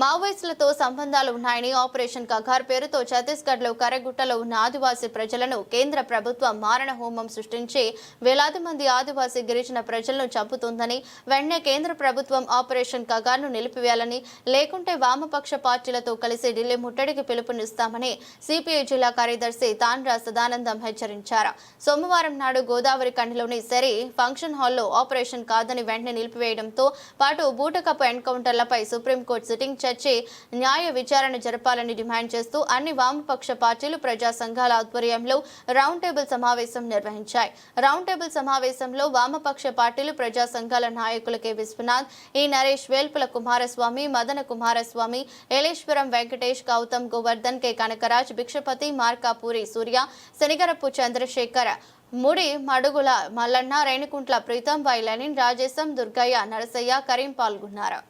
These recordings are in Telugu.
మావోయిస్టులతో సంబంధాలు ఉన్నాయని ఆపరేషన్ కగార్ పేరుతో ఛత్తీస్గఢ్లో కరగుట్టలో ఉన్న ఆదివాసీ ప్రజలను కేంద్ర ప్రభుత్వం మారణ హోమం సృష్టించి వేలాది మంది ఆదివాసీ గిరిజన ప్రజలను చంపుతుందని వెంటనే కేంద్ర ప్రభుత్వం ఆపరేషన్ కగార్ను నిలిపివేయాలని లేకుంటే వామపక్ష పార్టీలతో కలిసి ఢిల్లీ ముట్టడికి పిలుపునిస్తామని సిపిఐ జిల్లా కార్యదర్శి తాండ్రా సదానందం హెచ్చరించారు. సోమవారం నాడు గోదావరి కండిలోని సెరి ఫంక్షన్ హాల్లో ఆపరేషన్ కాదని వెంటనే నిలిపివేయడంతో పాటు బూటకపు ఎన్కౌంటర్లపై సుప్రీంకోర్టు సిట్టింగ్ చర్చి న్యాయ విచారణ జరపాలని డిమాండ్ చేస్తూ అన్ని వామపక్ష పార్టీలు ప్రజా సంఘాల ఆధ్వర్యంలో రౌండ్ టేబుల్ సమావేశం నిర్వహించాయి. రౌండ్ టేబుల్ సమావేశంలో వామపక్ష పార్టీలు ప్రజా సంఘాల నాయకులు కె. విశ్వనాథ్ ఈ Naresh Velpula Kumaraswamy Madana Kumaraswamy Eleswaram Venkatesh Gautam Govardhan K. Kanakaraj Bhikshapathi Markapuri Surya Shanigarapu Chandrashekar Mudi Madugula Mallanna Renukuntla Preetham Y Lenin Rajesham Durgaiah Narasaiah Karim పాల్గొన్నారు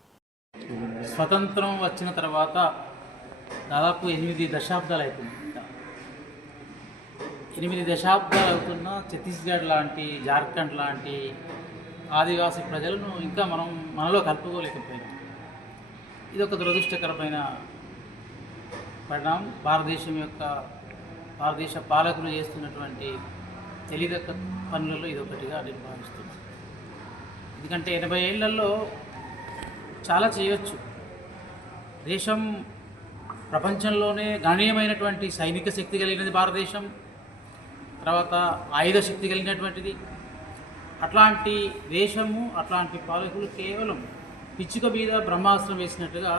స్వతంత్రం వచ్చిన తర్వాత దాదాపు ఎనిమిది దశాబ్దాలు అవుతుంది ఎనిమిది దశాబ్దాలు అవుతున్న ఛత్తీస్గఢ్ లాంటి జార్ఖండ్ లాంటి ఆదివాసీ ప్రజలను ఇంకా మనం మనలో కలుపుకోలేకపోయినాం. ఇది ఒక దురదృష్టకరమైన పరిణామం. భారతదేశం యొక్క భారతదేశ పాలకులు చేస్తున్నటువంటి తెలియదక్క పనులలో ఇది ఒకటిగా నేను భావిస్తున్నాను. ఎందుకంటే ఎనభై ఏళ్ళలో చాలా చేయొచ్చు. దేశం ప్రపంచంలోనే గణనీయమైనటువంటి సైనిక శక్తి కలిగినది భారతదేశం. తర్వాత ఆయుధ శక్తి కలిగినటువంటిది. అట్లాంటి దేశము అట్లాంటి పాలకులు కేవలం పిచ్చుక మీద బ్రహ్మాస్త్రం వేసినట్టుగా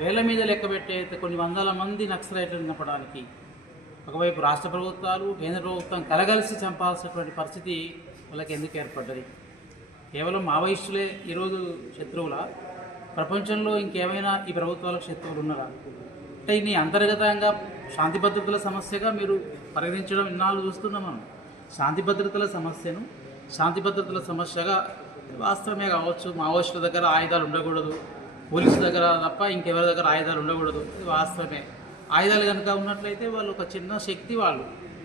వేల మీద లెక్క పెట్టే కొన్ని వందల మంది నక్సలైట్లను చంపడానికి ఒకవైపు రాష్ట్ర ప్రభుత్వాలు కేంద్ర ప్రభుత్వం కలగలిసి చంపాల్సినటువంటి పరిస్థితి వాళ్ళకి ఎందుకు ఏర్పడ్డది? కేవలం మావోయిస్టులే ఈరోజు శత్రువుల? ప్రపంచంలో ఇంకేమైనా ఈ ప్రభుత్వాలకు శత్రువులు ఉన్నారా అంటే ఇన్ని అంతర్గతంగా శాంతి భద్రతల సమస్యగా మీరు పరిగణించడం ఇన్నాళ్ళు చూస్తున్నాం మనం. శాంతి భద్రతల సమస్యను శాంతి భద్రతల సమస్యగా వాస్తవమే కావచ్చు. మావోయిస్టుల దగ్గర ఆయుధాలు ఉండకూడదు. పోలీసు దగ్గర తప్ప ఇంకెవరి దగ్గర ఆయుధాలు ఉండకూడదు. ఇది వాస్తవమే. ఆయుధాలు కనుక ఉన్నట్లయితే వాళ్ళు ఒక చిన్న శక్తి వాళ్ళు.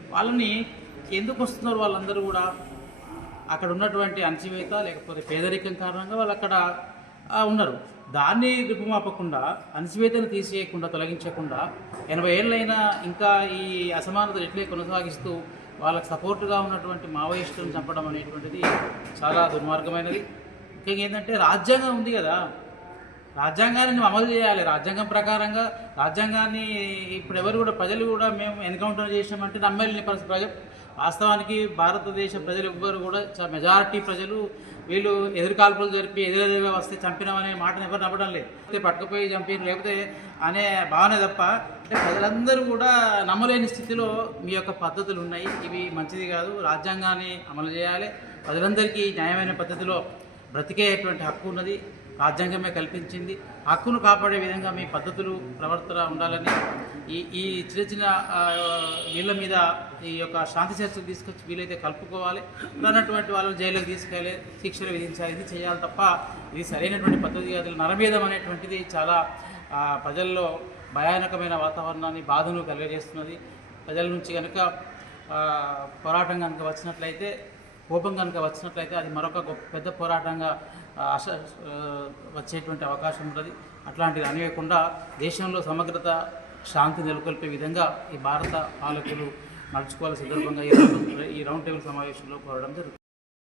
వాళ్ళని ఎందుకు వస్తున్నారు వాళ్ళందరూ కూడా? అక్కడ ఉన్నటువంటి అణచివేత లేకపోతే పేదరికం కారణంగా వాళ్ళు అక్కడ ఉన్నారు. దాన్ని రూపుమాపకుండా అణచివేతను తీసేయకుండా తొలగించకుండా ఎనభై ఏళ్ళైనా ఇంకా ఈ అసమానతలు ఎట్లే కొనసాగిస్తూ వాళ్ళకి సపోర్టుగా ఉన్నటువంటి మావోయిస్టులను చంపడం అనేటువంటిది చాలా దుర్మార్గమైనది. ముఖ్యంగా ఏంటంటే రాజ్యాంగం ఉంది కదా. రాజ్యాంగాన్ని నువ్వు అమలు చేయాలి. రాజ్యాంగం ప్రకారంగా రాజ్యాంగాన్ని ఇప్పుడు ఎవరు కూడా ప్రజలు కూడా మేము ఎన్కౌంటర్ చేసామంటే నమ్మల్ని ప్రజ వాస్తవానికి భారతదేశ ప్రజలు ఎవ్వరు కూడా చ- మెజారిటీ ప్రజలు వీళ్ళు ఎదురుకాల్పులు జరిపి ఎదురెదురుగా వస్తే చంపినామనే మాటను ఎవరు నమ్మడం లేదు. పట్టుకుపోయి చంపిన లేకపోతే అనే భావన తప్ప ప్రజలందరూ కూడా నమ్మలేని స్థితిలో మీ యొక్క పద్ధతులు ఉన్నాయి. ఇవి మంచిది కాదు రాజ్యాంగాన్ని అమలు చేయాలి. ప్రజలందరికీ న్యాయమైన పద్ధతిలో బ్రతికేటువంటి హక్కు ఉన్నది. రాజ్యాంగమే కల్పించింది. హక్కును కాపాడే విధంగా మీ పద్ధతులు ప్రవర్తన ఉండాలని ఈ ఈ చిన్న చిన్న వీళ్ళ మీద ఈ యొక్క శాంతి చర్చలు తీసుకొచ్చి వీలైతే కలుపుకోవాలి. ఉన్నటువంటి వాళ్ళని జైలుకి తీసుకెళ్ళి శిక్షలు విధించాలి. ఇది చేయాలి తప్ప ఇది సరైనటువంటి పద్ధతి కాదు. నరమేధం అనేటువంటిది చాలా ప్రజల్లో భయానకమైన వాతావరణాన్ని బాధను కలిగజేస్తున్నది. ప్రజల నుంచి కనుక పోరాటం కనుక వచ్చినట్లయితే కోపం కనుక వచ్చినట్లయితే అది మరొక గొప్ప పెద్ద పోరాటంగా ఆ, ఆశ వచ్చేటువంటి అవకాశం ఉంటుంది అట్లాంటిది అనేయకుండా దేశంలో సమగ్రత శాంతి నెలకొల్పే విధంగా ఈ భారత పాలకులు నడుచుకోవాల్సిన సందర్భంగా ఈ రౌండ్- ఈ రౌండ్ టేబుల్ సమావేశంలో కోరడం జరుగుతుంది.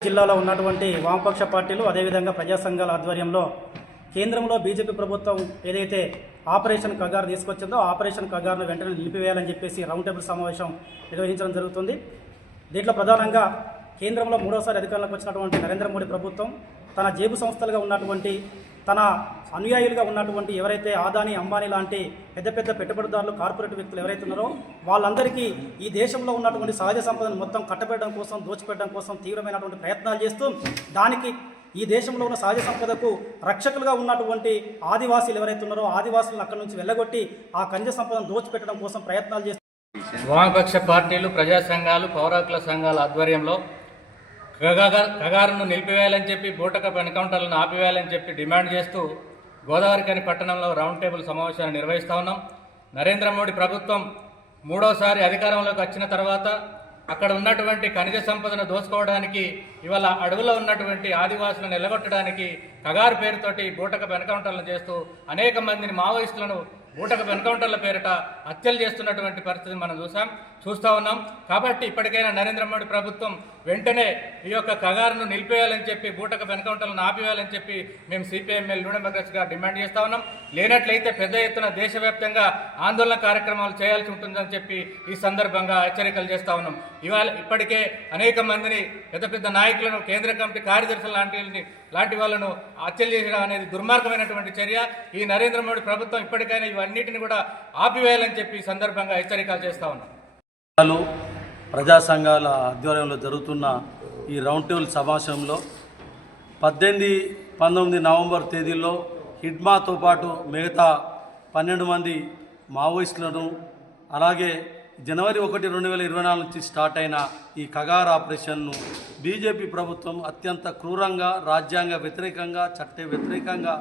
జిల్లాలో ఉన్నటువంటి వామపక్ష పార్టీలు అదేవిధంగా ప్రజా సంఘాల ఆధ్వర్యంలో కేంద్రంలో బీజేపీ ప్రభుత్వం ఏదైతే ఆపరేషన్ కగార్ తీసుకొచ్చిందో ఆపరేషన్ కగార్ను వెంటనే నిలిపివేయాలని చెప్పేసి రౌండ్ టేబుల్ సమావేశం నిర్వహించడం జరుగుతుంది. దీంట్లో ప్రధానంగా కేంద్రంలో మూడోసారి అధికారంలోకి వచ్చినటువంటి నరేంద్ర మోడీ ప్రభుత్వం తన జేబు సంస్థలుగా ఉన్నటువంటి తన అనుయాయులుగా ఉన్నటువంటి ఎవరైతే ఆదాని అంబానీ లాంటి పెద్ద పెద్ద పెట్టుబడిదారులు కార్పొరేట్ వ్యక్తులు ఎవరైతే ఉన్నారో వాళ్ళందరికీ ఈ దేశంలో ఉన్నటువంటి సహజ సంపదను మొత్తం కట్టబెట్టడం కోసం దోచిపెట్టడం కోసం తీవ్రమైనటువంటి ప్రయత్నాలు చేస్తూ దానికి ఈ దేశంలో ఉన్న సహజ సంపదకు రక్షకులుగా ఉన్నటువంటి ఆదివాసీలు ఎవరైతే ఉన్నారో ఆదివాసులను అక్కడి నుంచి వెళ్ళగొట్టి ఆ ఖనిజ సంపదను దోచిపెట్టడం కోసం ప్రయత్నాలు చేస్తూ వామపక్ష పార్టీలు ప్రజా సంఘాలు పౌరాకుల సంఘాల ఆధ్వర్యంలో కగారును నిలిపివేయాలని చెప్పి బూటకపు ఎన్కౌంటర్లను ఆపివేయాలని చెప్పి డిమాండ్ చేస్తూ గోదావరికని పట్టణంలో రౌండ్ టేబుల్ సమావేశాన్ని నిర్వహిస్తూ ఉన్నాం. నరేంద్ర మోడీ ప్రభుత్వం మూడోసారి అధికారంలోకి వచ్చిన తర్వాత అక్కడ ఉన్నటువంటి ఖనిజ సంపదను దోచుకోవడానికి ఇవాళ అడవులో ఉన్నటువంటి ఆదివాసులను నిలగొట్టడానికి కగారు పేరుతోటి బూటక ఎన్కౌంటర్లు చేస్తూ అనేక మందిని మావోయిస్టులను బూటక ఎన్కౌంటర్ల పేరిట హత్యలు చేస్తున్నటువంటి పరిస్థితిని మనం చూసాం చూస్తూ ఉన్నాం. కాబట్టి ఇప్పటికైనా నరేంద్ర మోడీ ప్రభుత్వం వెంటనే ఈ యొక్క కగారును నిలిపేయాలని చెప్పి బూటక వెనకౌంటలను ఆపివేయాలని చెప్పి మేము సిపిఎంఎల్గా డిమాండ్ చేస్తా ఉన్నాం. లేనట్లయితే పెద్ద ఎత్తున దేశవ్యాప్తంగా ఆందోళన కార్యక్రమాలు చేయాల్సి ఉంటుందని చెప్పి ఈ సందర్భంగా హెచ్చరికలు చేస్తా ఉన్నాం. ఇవాళ ఇప్పటికే అనేక మందిని పెద్ద పెద్ద నాయకులను కేంద్ర కమిటీ కార్యదర్శులు లాంటి లాంటి వాళ్ళను హత్యలు చేయడం అనేది దుర్మార్గమైనటువంటి చర్య. ఈ నరేంద్ర మోడీ ప్రభుత్వం ఇప్పటికైనా ఇవన్నిటిని కూడా ఆపివేయాలని చెప్పి ఈ సందర్భంగా హెచ్చరికలు చేస్తా ఉన్నాం. ప్రజా సంఘాల ఆధ్వర్యంలో జరుగుతున్న ఈ రౌండ్ టేబుల్ సమావేశంలో పద్దెనిమిది పంతొమ్మిది నవంబర్ తేదీల్లో హిడ్మాతో పాటు మిగతా పన్నెండు మంది మావోయిస్టులను అలాగే జనవరి ఒకటి రెండు వేల ఇరవై నాలుగు నుంచి స్టార్ట్ అయిన ఈ కగార్ ఆపరేషన్ను బీజేపీ ప్రభుత్వం అత్యంత క్రూరంగా రాజ్యాంగ వ్యతిరేకంగా చట్ట వ్యతిరేకంగా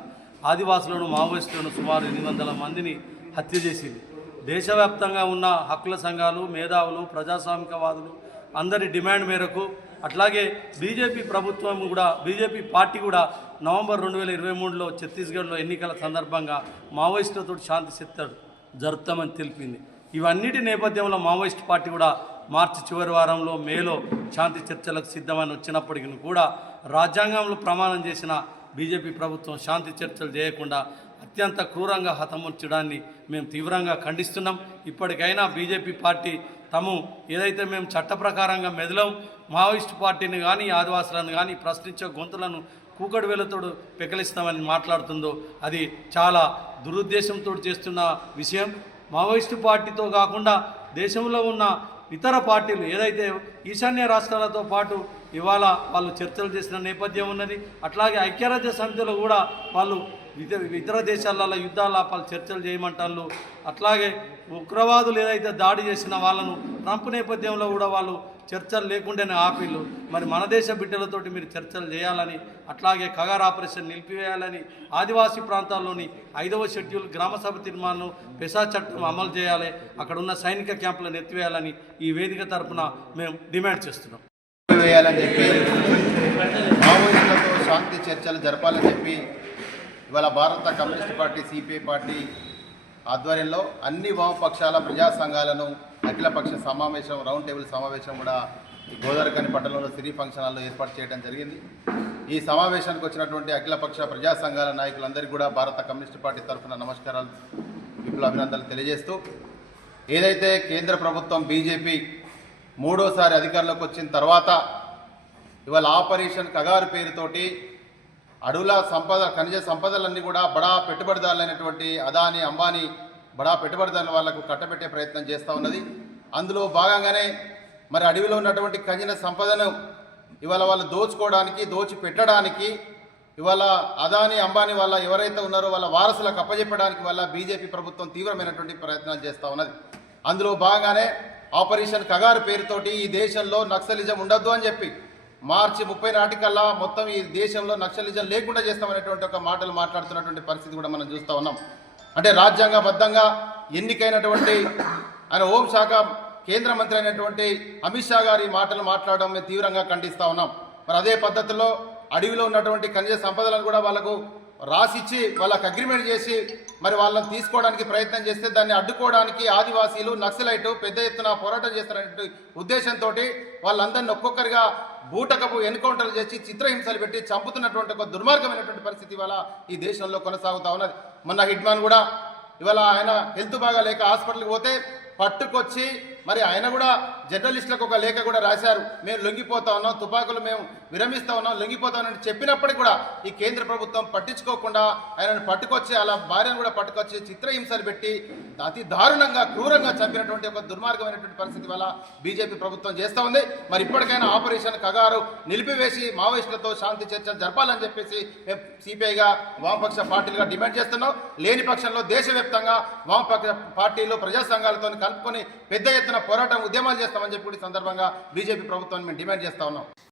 ఆదివాసులను మావోయిస్టులను సుమారు ఎనిమిది వందల మందిని హత్య చేసింది. దేశవ్యాప్తంగా ఉన్న హక్కుల సంఘాలు మేధావులు ప్రజాస్వామికవాదులు అందరి డిమాండ్ మేరకు అట్లాగే బీజేపీ ప్రభుత్వం కూడా బీజేపీ పార్టీ కూడా నవంబర్ రెండు వేల ఇరవై మూడులో ఛత్తీస్గఢ్లో ఎన్నికల సందర్భంగా మావోయిస్టులతో శాంతి చిత్తడు జరుపుతామని తెలిపింది. ఇవన్నిటి నేపథ్యంలో మావోయిస్ట్ పార్టీ కూడా మార్చి చివరి వారంలో మేలో శాంతి చర్చలకు సిద్ధమని వచ్చినప్పటికీ కూడా రాజ్యాంగంలో ప్రమాణం చేసిన బీజేపీ ప్రభుత్వం శాంతి చర్చలు చేయకుండా అత్యంత క్రూరంగా హతముర్చడాన్ని మేము తీవ్రంగా ఖండిస్తున్నాం. ఇప్పటికైనా బీజేపీ పార్టీ తము ఏదైతే మేము చట్ట ప్రకారంగా మెదలం మావోయిస్ట్ పార్టీని కానీ ఆదివాసులను కానీ ప్రశ్నించే గొంతులను కూకడు వేలతోడు పెకలిస్తామని మాట్లాడుతుందో అది చాలా దురుద్దేశంతో చేస్తున్న విషయం. మావోయిస్టు పార్టీతో కాకుండా దేశంలో ఉన్న ఇతర పార్టీలు ఏదైతే ఈశాన్య రాష్ట్రాలతో పాటు ఇవాళ వాళ్ళు చర్చలు చేసిన నేపథ్యం ఉన్నది అట్లాగే ఐక్యరాజ్య సమితిలో కూడా వాళ్ళు ఇతర ఇతర దేశాలలో యుద్ధాల ఆపాలి చర్చలు చేయమంటారు అట్లాగే ఉగ్రవాదులు ఏదైతే దాడి చేసిన వాళ్ళను ట్రంప్ నేపథ్యంలో కూడా వాళ్ళు చర్చలు లేకుండానే ఆపిల్లు మరి మన దేశ బిడ్డలతోటి మీరు చర్చలు చేయాలని అట్లాగే కగార్ ఆపరేషన్ నిలిపివేయాలని ఆదివాసీ ప్రాంతాల్లోని ఐదవ షెడ్యూల్ గ్రామసభ తీర్మానం పెసా చట్టం అమలు చేయాలి అక్కడ ఉన్న సైనిక క్యాంపులను ఎత్తివేయాలని ఈ వేదిక తరపున మేము డిమాండ్ చేస్తున్నాం. వేయాలని చెప్పి మావోయిస్టులతో శాంతి చర్చలు జరపాలని చెప్పి ఇవాళ భారత కమ్యూనిస్ట్ పార్టీ సిపిఐ పార్టీ ఆధ్వర్యంలో అన్ని వామపక్షాల ప్రజా సంఘాలను అఖిలపక్ష సమావేశం రౌండ్ టేబుల్ సమావేశం కూడా ఈ గోదావరికని పట్టణంలో సిరి ఫంక్షన్ హాల్లో ఏర్పాటు చేయడం జరిగింది. ఈ సమావేశానికి వచ్చినటువంటి అఖిలపక్ష ప్రజా సంఘాల నాయకులందరికీ కూడా భారత కమ్యూనిస్ట్ పార్టీ తరఫున నమస్కారాలు విపుల అభినందనలు తెలియజేస్తూ ఏదైతే కేంద్ర ప్రభుత్వం బీజేపీ మూడోసారి అధికారంలోకి వచ్చిన తర్వాత ఇవాళ ఆపరేషన్ కగారు పేరుతోటి అడవుల సంపద ఖనిజ సంపదలన్నీ కూడా బడా పెట్టుబడిదారులైనటువంటి అదాని అంబానీ బడా పెట్టుబడిదారుల వాళ్ళకు కట్టబెట్టే ప్రయత్నం చేస్తూ ఉన్నది. అందులో భాగంగానే మరి అడవిలో ఉన్నటువంటి ఖనిజ సంపదను ఇవాళ వాళ్ళు దోచుకోవడానికి దోచి పెట్టడానికి ఇవాళ అదాని అంబానీ వాళ్ళ ఎవరైతే ఉన్నారో వాళ్ళ వారసులకు అప్పజెప్పడానికి వల్ల బీజేపీ ప్రభుత్వం తీవ్రమైనటువంటి ప్రయత్నాలు చేస్తూ ఉన్నది. అందులో భాగంగానే ఆపరేషన్ కగారు పేరుతోటి ఈ దేశంలో నక్సలిజం ఉండొద్దు అని చెప్పి మార్చి ముప్పై నాటికల్లా మొత్తం ఈ దేశంలో నక్సలిజం లేకుండా చేస్తామనేటువంటి ఒక మాటలు మాట్లాడుతున్నటువంటి పరిస్థితి కూడా మనం చూస్తూ ఉన్నాం. అంటే రాజ్యాంగబద్ధంగా ఎన్నికైనటువంటి ఆయన హోంశాఖ కేంద్ర మంత్రి అయినటువంటి అమిత్ షా గారి మాటలు మాట్లాడడం మేము తీవ్రంగా ఖండిస్తూ ఉన్నాం. మరి అదే పద్ధతిలో అడవిలో ఉన్నటువంటి ఖనిజ సంపదలను కూడా వాళ్ళకు రాసిచ్చి వాళ్ళకి అగ్రిమెంట్ చేసి మరి వాళ్ళని తీసుకోవడానికి ప్రయత్నం చేస్తే దాన్ని అడ్డుకోవడానికి ఆదివాసీలు నక్సలైట్ పెద్ద ఎత్తున పోరాటం చేస్తారనే ఉద్దేశంతో వాళ్ళందరినీ ఒక్కొక్కరిగా బూటకపు ఎన్కౌంటర్లు చేసి చిత్రహింసలు పెట్టి చంపుతున్నటువంటి ఒక దుర్మార్గమైనటువంటి పరిస్థితి ఇవాళ ఈ దేశంలో కొనసాగుతా ఉన్నది. మొన్న హిట్మాన్ కూడా ఇవాళ ఆయన హెల్త్ బాగా లేక హాస్పిటల్కి పోతే పట్టుకొచ్చి మరి ఆయన కూడా జర్నలిస్టులకు ఒక లేఖ కూడా రాశారు. మేము లొంగిపోతా ఉన్నాం తుపాకులు మేము విరమిస్తా ఉన్నాం లొంగిపోతా ఉన్నాం చెప్పినప్పటికీ కూడా ఈ కేంద్ర ప్రభుత్వం పట్టించుకోకుండా ఆయనను పట్టుకొచ్చి అలా భార్యను కూడా పట్టుకొచ్చి చిత్రహింసలు పెట్టి అతి దారుణంగా క్రూరంగా చంపినటువంటి ఒక దుర్మార్గమైనటువంటి పరిస్థితి వల్ల బీజేపీ ప్రభుత్వం చేస్తూ ఉంది. మరి ఇప్పటికైనా ఆపరేషన్ కగారు నిలిపివేసి మావోయిస్టులతో శాంతి చర్చలు జరపాలని చెప్పేసి మేము సిపిఐగా వామపక్ష పార్టీలుగా డిమాండ్ చేస్తున్నాం. లేని పక్షంలో దేశవ్యాప్తంగా వామపక్ష పార్టీలు ప్రజా సంఘాలతో కలుపుకొని పెద్ద ఎత్తున పోరాటం ఉద్యమాలు చేస్తామని చెప్పి కూడా సందర్భంగా బీజేపీ ప్రభుత్వాన్ని మేము డిమాండ్ చేస్తా ఉన్నాం.